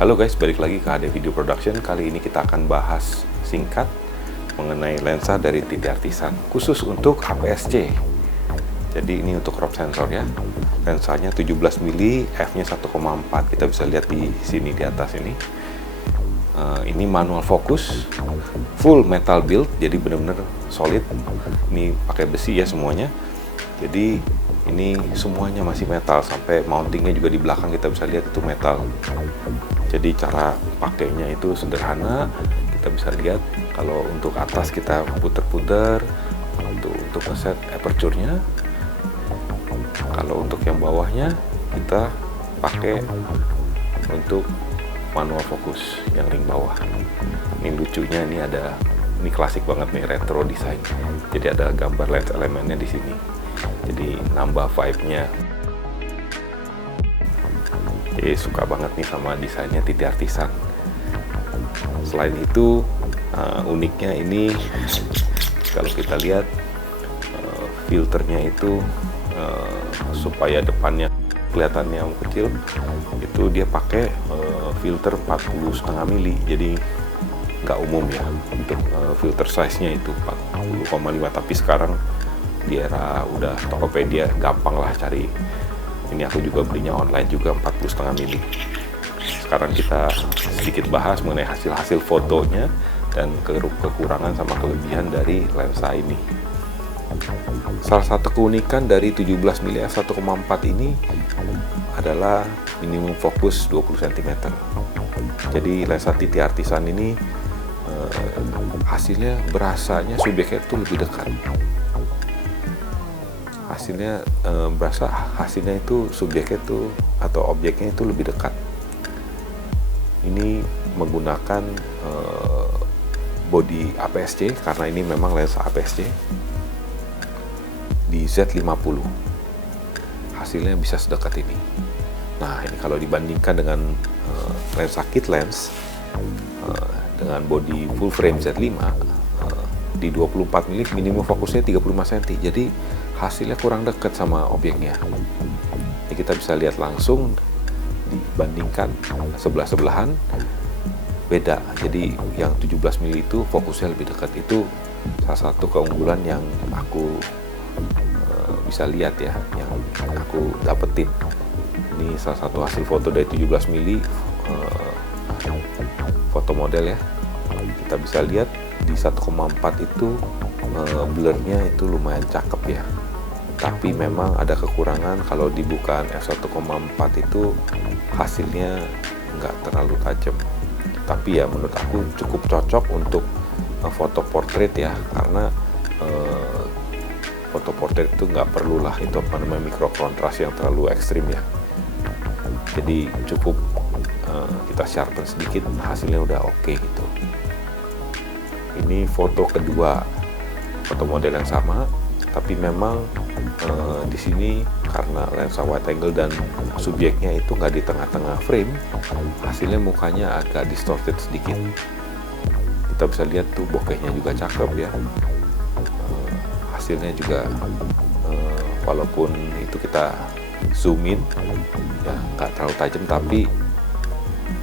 Halo guys, balik lagi ke AD Video Production. Kali ini kita akan bahas singkat mengenai lensa dari TT Artisan khusus untuk APS-C. Jadi ini untuk crop sensor ya. Lensanya 17 mili, f-nya 1,4. Kita bisa lihat di sini di atas ini. Ini manual fokus, full metal build, jadi benar-benar solid. Ini pakai besi ya semuanya. Jadi ini semuanya masih metal, sampai mountingnya juga di belakang kita bisa lihat itu metal. Jadi cara pakainya itu sederhana, kita bisa lihat kalau untuk atas kita puter-puter untuk ngeset aperture-nya. Kalau untuk yang bawahnya kita pakai untuk manual fokus yang ring bawah. Ini lucunya, ini klasik banget nih, retro design. Jadi ada gambar lens elemennya di sini. Jadi nambah vibe-nya. Suka banget nih sama desainnya TT Artisan. Selain itu uniknya ini kalau kita lihat filternya itu supaya depannya kelihatannya kecil, itu dia pakai filter 40,5 mili. Jadi nggak umum ya untuk filter size-nya itu 40,5, tapi sekarang di era udah Tokopedia gampang lah cari. Ini aku juga belinya online juga 40,5 mili. Sekarang kita sedikit bahas mengenai hasil-hasil fotonya dan kekurangan sama kelebihan dari lensa ini. Salah satu keunikan dari 17 mili f1,4 ini adalah minimum fokus 20 cm. Jadi lensa TT Artisan ini hasilnya berasanya subjeknya itu lebih dekat. Hasilnya itu subjeknya itu atau objeknya itu lebih dekat. Ini menggunakan body APS-C karena ini memang lensa APS-C di Z50. Hasilnya bisa sedekat ini. Nah, ini kalau dibandingkan dengan lensa kit lens dengan body full frame Z5 di 24 mili minimum fokusnya 35 cm. Jadi hasilnya kurang dekat sama objeknya. Ini kita bisa lihat langsung dibandingkan sebelah-sebelahan beda. Jadi yang 17 mili itu fokusnya lebih dekat. Itu salah satu keunggulan yang aku bisa lihat ya, yang aku dapetin. Ini salah satu hasil foto dari 17 mili foto model ya. Kita bisa lihat di 1,4 itu blurnya itu lumayan cakep ya. Tapi memang ada kekurangan kalau dibuka f1,4 itu hasilnya nggak terlalu tajam. Tapi ya menurut aku cukup cocok untuk foto portrait ya, karena foto portrait itu nggak perlulah itu apa namanya micro kontras yang terlalu ekstrim ya. Jadi cukup kita sharpen sedikit, hasilnya udah oke gitu. Ini foto kedua, foto model yang sama, tapi memang di sini karena lensa wide angle dan subjeknya itu nggak di tengah-tengah frame, hasilnya mukanya agak distorted sedikit. Kita bisa lihat tuh bokehnya juga cakep ya. Hasilnya juga walaupun itu kita zoom in ya nggak terlalu tajam, tapi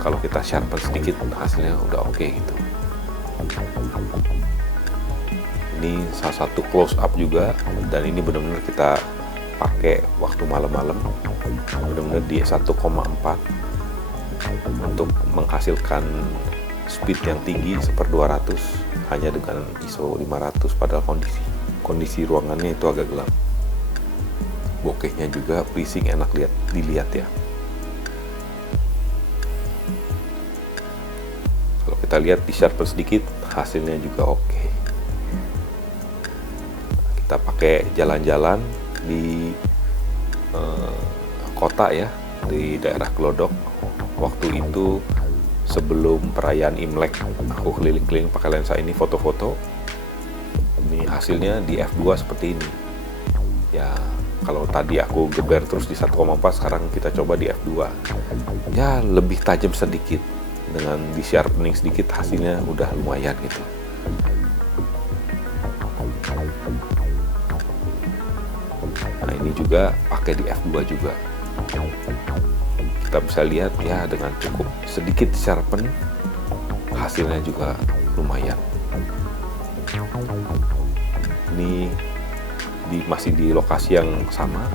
kalau kita sharpen sedikit hasilnya udah oke gitu. Ini salah satu close up juga, dan ini benar-benar kita pakai waktu malam-malam, benar-benar di 1,4 untuk menghasilkan speed yang tinggi 1/200 hanya dengan ISO 500, padahal kondisi ruangannya itu agak gelap. Bokehnya juga pleasing, enak dilihat ya. Kalau kita lihat di sharpen sedikit hasilnya juga oke. Kita pakai jalan-jalan di kota ya, di daerah Glodok. Waktu itu sebelum perayaan Imlek, aku keliling-keliling pakai lensa ini foto-foto. Ini hasilnya di f2 seperti ini ya. Kalau tadi aku geber terus di 1,4, sekarang kita coba di f2 ya, lebih tajam sedikit. Dengan di sharpening sedikit hasilnya udah lumayan gitu. Nah, ini juga pakai di f2 juga. kita bisa lihat ya, dengan cukup sedikit sharpen hasilnya juga lumayan. Ini masih di lokasi yang sama,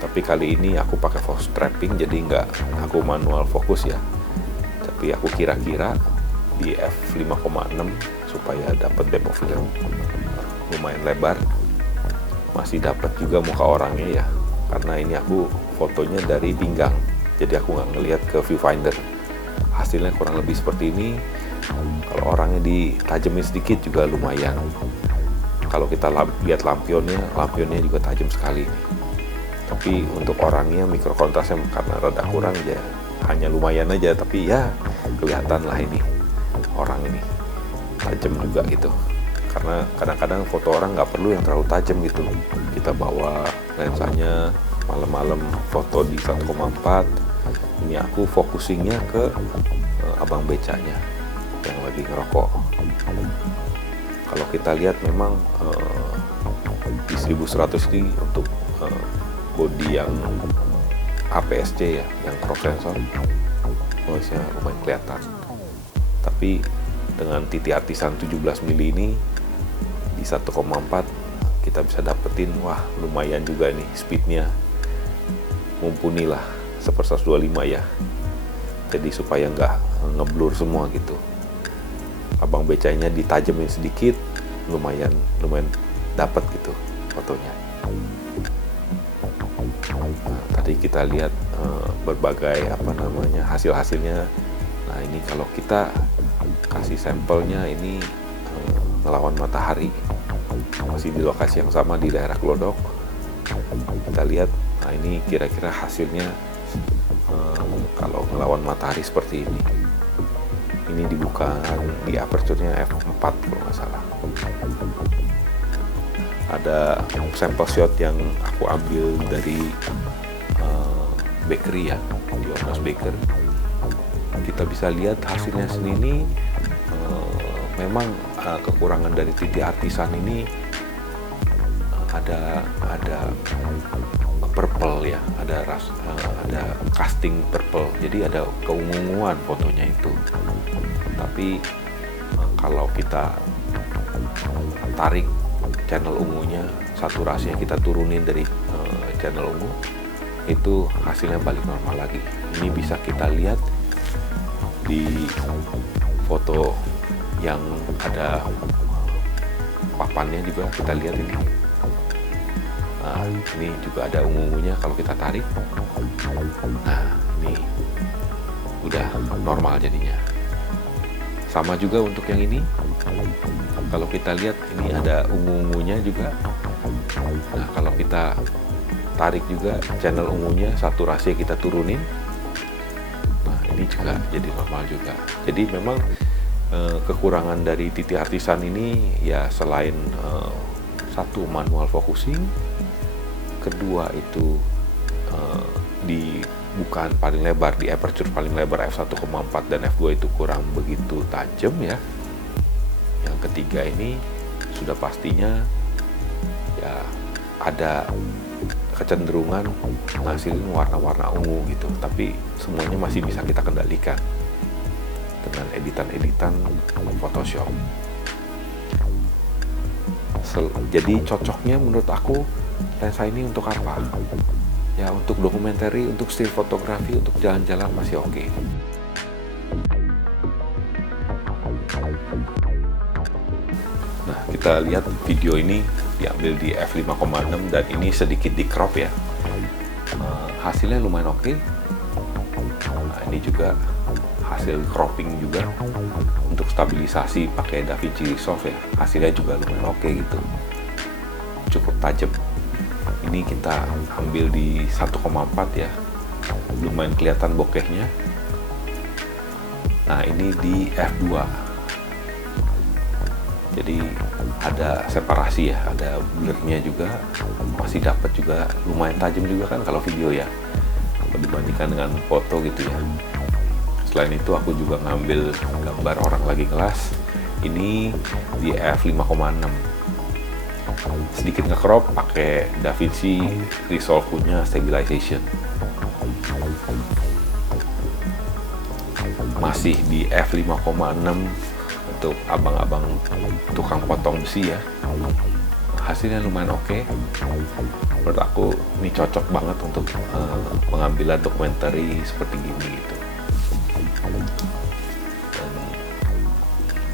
tapi kali ini aku pakai focus trapping, jadi nggak aku manual fokus ya, tapi aku kira-kira di f5,6 supaya dapat depth of field lumayan lebar, masih dapat juga muka orangnya ya, karena ini aku fotonya dari pinggang, jadi aku nggak ngelihat ke viewfinder. Hasilnya kurang lebih seperti ini. Kalau orangnya ditajemin sedikit juga lumayan. Kalau kita lihat lampionnya juga tajam sekali. Tapi untuk orangnya mikro kontrasnya karena rada kurang ya, hanya lumayan aja, tapi ya kelihatan lah ini orang ini tajam juga gitu. Karena kadang-kadang foto orang nggak perlu yang terlalu tajam gitu. Kita bawa lensanya malam-malam foto di 1,4. Ini aku focusingnya ke abang becanya yang lagi ngerokok. Kalau kita lihat memang di 1100 ini untuk body yang APS-C ya, yang crop sensor, noise-nya lumayan kelihatan. Tapi dengan titik artisan 17 mili ini di 1,4 kita bisa dapetin, wah lumayan juga nih speednya, mumpuni lah 1/125 ya. Jadi supaya nggak ngeblur semua gitu. Abang becanya ditajemin sedikit, lumayan dapat gitu fotonya. Nah, tadi kita lihat berbagai hasil-hasilnya. Nah ini kalau kita kasih sampelnya ini ngelawan matahari, masih di lokasi yang sama di daerah Glodok. Kita lihat, nah ini kira-kira hasilnya kalau ngelawan matahari seperti ini. Ini dibuka di aperture-nya f4 kalau nggak salah. Ada sampel shot yang aku ambil dari bakery ya, Jonas Baker. Kita bisa lihat hasilnya sini memang kekurangan dari titik artisan ini ada purple ya, ada casting purple, jadi ada keunguan fotonya itu. Tapi kalau kita tarik channel ungunya, saturasinya kita turunin dari channel ungu, itu hasilnya balik normal lagi. Ini bisa kita lihat di foto yang ada papannya juga, kita lihat ini. Nah, ini juga ada ungu-ungunya kalau kita tarik. Nah, ini udah normal jadinya. Sama juga untuk yang ini. Kalau kita lihat ini ada ungu-ungunya juga. Nah, kalau kita tarik juga channel ungunya, saturasi kita turunin. Nah, ini juga jadi normal juga. Jadi memang kekurangan dari titik artisan ini ya, selain satu manual focusing, kedua itu di bukaan paling lebar, di aperture paling lebar f1,4 dan f2 itu kurang begitu tajam ya. Yang ketiga ini sudah pastinya ya ada kecenderungan ngasilin warna-warna ungu gitu, tapi semuanya masih bisa kita kendalikan dengan editan-editan Photoshop. Jadi cocoknya menurut aku lensa ini untuk apa? Ya untuk dokumenter, untuk still fotografi, untuk jalan-jalan masih oke. Nah, kita lihat video ini diambil di f5,6 dan ini sedikit di crop ya. Hasilnya lumayan oke. Nah, ini juga hasil cropping juga untuk stabilisasi pakai DaVinci Resolve ya. Hasilnya juga lumayan oke gitu. Cukup tajam. Ini kita ambil di 1,4 ya, lumayan kelihatan bokehnya. Nah ini di f2, jadi ada separasi ya, ada blurnya juga, masih dapat juga, lumayan tajam juga kan kalau video ya, kalau dibandingkan dengan foto gitu ya. Selain itu aku juga ngambil gambar orang lagi kelas, ini di f5,6. Sedikit nge-crop pakai DaVinci Resolve punya stabilization. masih di f5,6 untuk abang-abang tukang potong besi ya. Hasilnya lumayan oke. Menurut aku ini cocok banget untuk pengambilan dokumenter seperti gini gitu. Dan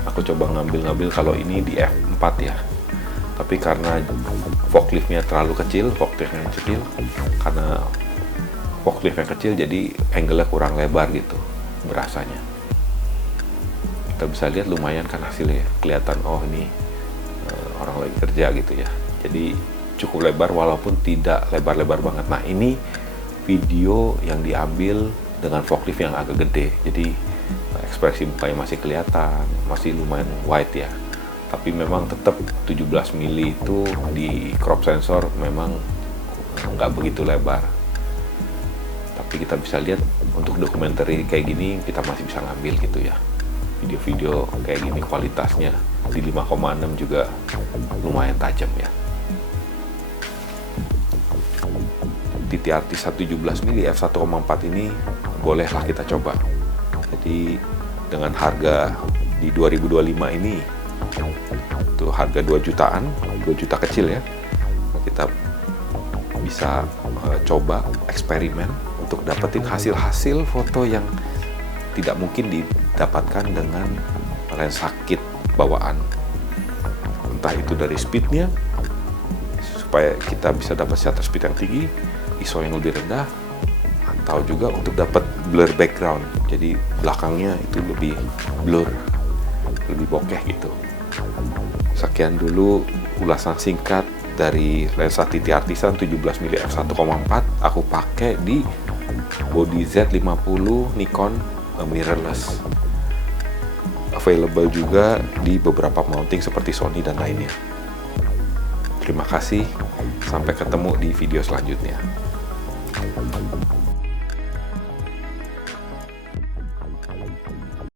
aku coba ngambil kalau ini di f4 ya, tapi karena forkliftnya terlalu kecil, karena forkliftnya kecil jadi angle-nya kurang lebar gitu berasanya. Kita bisa lihat lumayan kan hasilnya, kelihatan oh ini orang lagi kerja gitu ya. Jadi cukup lebar walaupun tidak lebar-lebar banget. Nah ini video yang diambil dengan forklift yang agak gede, jadi ekspresi mukanya masih kelihatan, masih lumayan wide ya. Tapi memang tetap 17 mili itu di crop sensor memang nggak begitu lebar. Tapi kita bisa lihat untuk dokumenter kayak gini kita masih bisa ngambil gitu ya. Video-video kayak gini kualitasnya di 5,6 juga lumayan tajam ya. TTRT 117 mili f1,4 ini bolehlah kita coba. Jadi dengan harga di 2025 ini itu harga 2 jutaan, 2 juta kecil ya, kita bisa coba eksperimen untuk dapetin hasil-hasil foto yang tidak mungkin didapatkan dengan lensa kit bawaan. Entah itu dari speednya supaya kita bisa dapat shutter speed yang tinggi, ISO yang lebih rendah, atau juga untuk dapat blur background, jadi belakangnya itu lebih blur, lebih bokeh gitu. Sekian dulu ulasan singkat dari lensa TTRT 17mm f1,4. Aku pakai di body Z50 Nikon mirrorless. Available juga di beberapa mounting seperti Sony dan lainnya. Terima kasih, sampai ketemu di video selanjutnya.